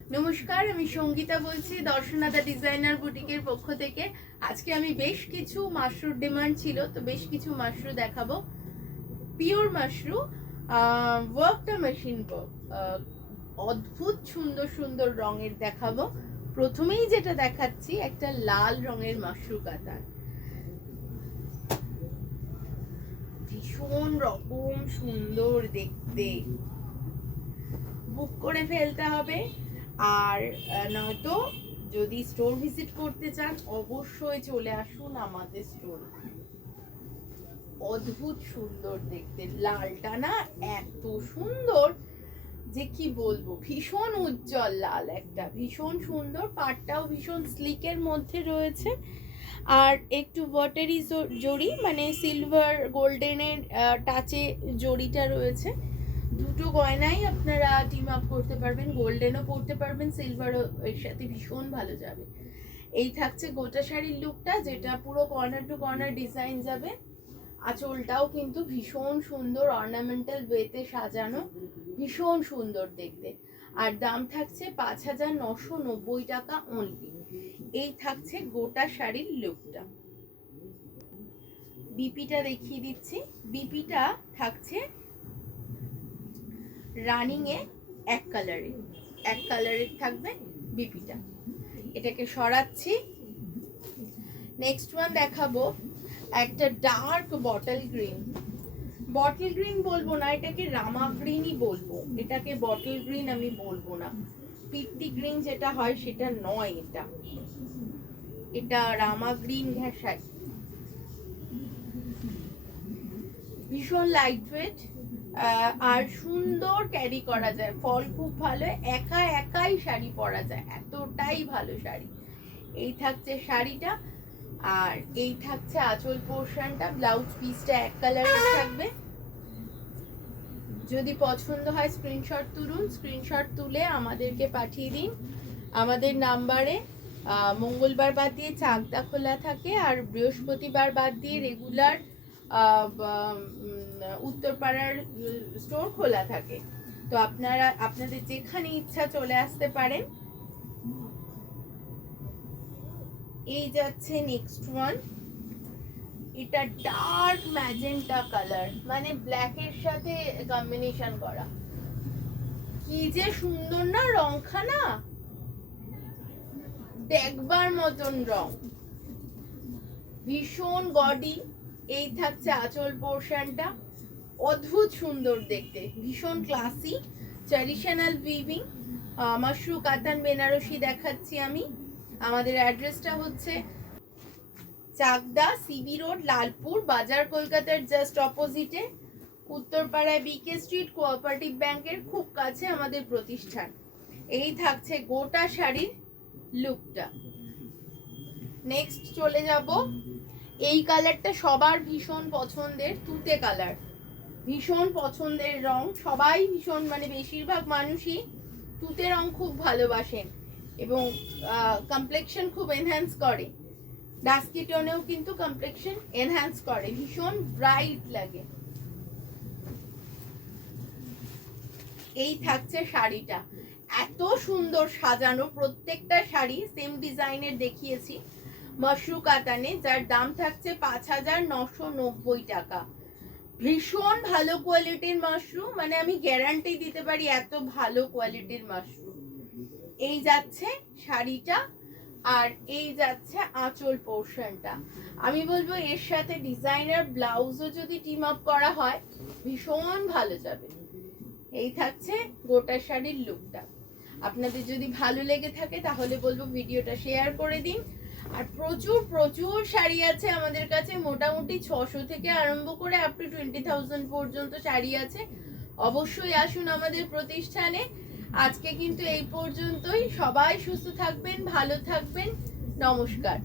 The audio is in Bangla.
নমস্কার, আমি সঙ্গীতা বলছি দর্শনাদা ডিজাইনার বুটিকের পক্ষ থেকে। আজকে আমি বেশ কিছু মাশরুর ডিমান্ড ছিল, তো বেশ কিছু মাশরু দেখাবো। পিওর মাশরু, ওয়ার্কটা মেশিন ওয়ার্ক, অদ্ভুত সুন্দর সুন্দর রঙের দেখাবো। প্রথমেই যেটা দেখাচ্ছি একটা লাল রঙের মাশরু কাতান, ভীষণ রকম সুন্দর দেখতে। বুক করে ফেলতে হবে, আর নয়তো যদি স্টোর ভিজিট করতে চান অবশ্যই চলে আসুন আমাদের স্টোর। অদ্ভুত সুন্দর দেখতে, লালটা না এত সুন্দর যে কি বলবো, ভীষণ উজ্জ্বল লাল, একটা ভীষণ সুন্দর। পাটটাও ভীষণ স্লিকের মধ্যে রয়েছে, আর একটু ওয়াটারি জড়ি, মানে সিলভার গোল্ডেনের টাচে জড়িটা রয়েছে। দুটো গয়নাই আপনারা টিম আপ করতে পারবেন, গোল্ডেনও পরতে পারবেন, সিলভারও এর সাথে ভীষণ ভালো যাবে। এই থাকছে গোটা শাড়ির লুকটা, যেটা পুরো কর্নার টু কর্নার ডিজাইন যাবে। আঁচলটাও কিন্তু ভীষণ সুন্দর অর্নামেন্টাল ওয়েতে সাজানো, ভীষণ সুন্দর দেখতে। আর দাম থাকছে 5,990 টাকা অনলি। এই থাকছে গোটা শাড়ির লুকটা। বিপিটা দেখিয়ে দিচ্ছি। বিপিটা থাকছে রানিং এ এক কালারের থাকবে বিপিটা। এটাকে সরাচ্ছি। নেক্সট ওয়ান দেখাবো একটা ডার্ক বটল গ্রিন বলবো না, এটাকে রামা গ্রিনই বলবো। এটাকে বটল গ্রিন আমি বলবো না, পিত্তি গ্রিন যেটা হয় সেটা নয়, এটা রামা গ্রিন ঘেঁষায়। ভীষণ লাইট ওয়েট, আর সুন্দর ক্যারি করা যায়, ফল খুব ভালো, একাই শাড়ি পরা যায়, এতটাই ভালো শাড়ি। এই থাকছে শাড়িটা, আর এই থাকছে আঁচল পোর্শনটা। ব্লাউজ পিসটা এক কালারের থাকবে। যদি পছন্দ হয় স্ক্রিনশট তুলুন, স্ক্রিনশট তুলে আমাদেরকে পাঠিয়ে দিন আমাদের নাম্বারে। মঙ্গলবার বাদ দিয়ে চাকদা খোলা থাকে, আর বৃহস্পতিবার বাদ দিয়ে রেগুলার উত্তরপাড়ার স্টোর খোলা থাকে। তো আপনাদের যেখানে ইচ্ছা চলে আসতে পারেন। এই যাচ্ছে নেক্সট ওয়ান, এটা ডার্ক ম্যাজেন্টা কালার, মানে ব্ল্যাকের সাথে কম্বিনেশন করা। কি যে সুন্দর না রংখানা, দেখবার মতন রং, ভীষণ গডি। এই থাকছে আঁচল পোর্শনটা, অদ্ভুত সুন্দর দেখতে, ভীষণ ক্লাসি, ট্র্যাডিশনাল উইভিং মাশরু কাতান বেনারসি দেখাচ্ছি আমি। আমাদের অ্যাড্রেসটা হচ্ছে চাকদা সিবি রোড, লালপুর বাজার, কলকাতার জাস্ট অপোজিটে, উত্তরপাড়ায় বিকে স্ট্রিট, কোঅপারেটিভ ব্যাংকের খুব কাছে আমাদের প্রতিষ্ঠান। এই থাকছে গোটা শাড়ির লুকটা। নেক্সট চলে যাব, এই কালারটা সবার ভীষণ পছন্দের, তুতে কালার, ভীষণ পছন্দের রং। সবাই ভীষণ, মানে বেশিরভাগ মানুষই তুতে রং খুব ভালোবাসেন, এবং কমপ্লেকশন খুব এনহ্যান্স করে। ডাস্কি টোনেও কিন্তু কমপ্লেকশন এনহ্যান্স করে, ভীষণ ব্রাইট লাগে। এই থাকছে শাড়িটা, এত সুন্দর সাজানো, প্রত্যেকটা শাড়ি সেম ডিজাইনের দেখিয়েছি মাশরু কাতানে, যার দাম থাকছে 5,990 টাকা। ভীষণ ভালো কোয়ালিটির মাশরু, মানে আমি গ্যারান্টি দিতে পারি এত ভালো কোয়ালিটির মাশরু। এই যাচ্ছে শাড়িটা, আর এই যাচ্ছে আঁচল পোর্শনটা। আমি বলবো এর সাথে ডিজাইনার ব্লাউজও যদি টিম আপ করা হয় ভীষণ ভালো যাবে। এই থাকছে গোটা শাড়ির লুকটা। আপনাদের যদি ভালো লেগে থাকে তাহলে বলবো ভিডিওটা শেয়ার করে দিন। আর প্রচুর প্রচুর শাড়ি আছে আমাদের কাছে, মোটামুটি 600 থেকে আরম্ভ করে আপ টু 20,000 পর্যন্ত শাড়ি আছে। অবশ্যই আসুন আমাদের প্রতিষ্ঠানে। আজকে কিন্তু এই পর্যন্তই। সবাই সুস্থ থাকবেন, ভালো থাকবেন, নমস্কার।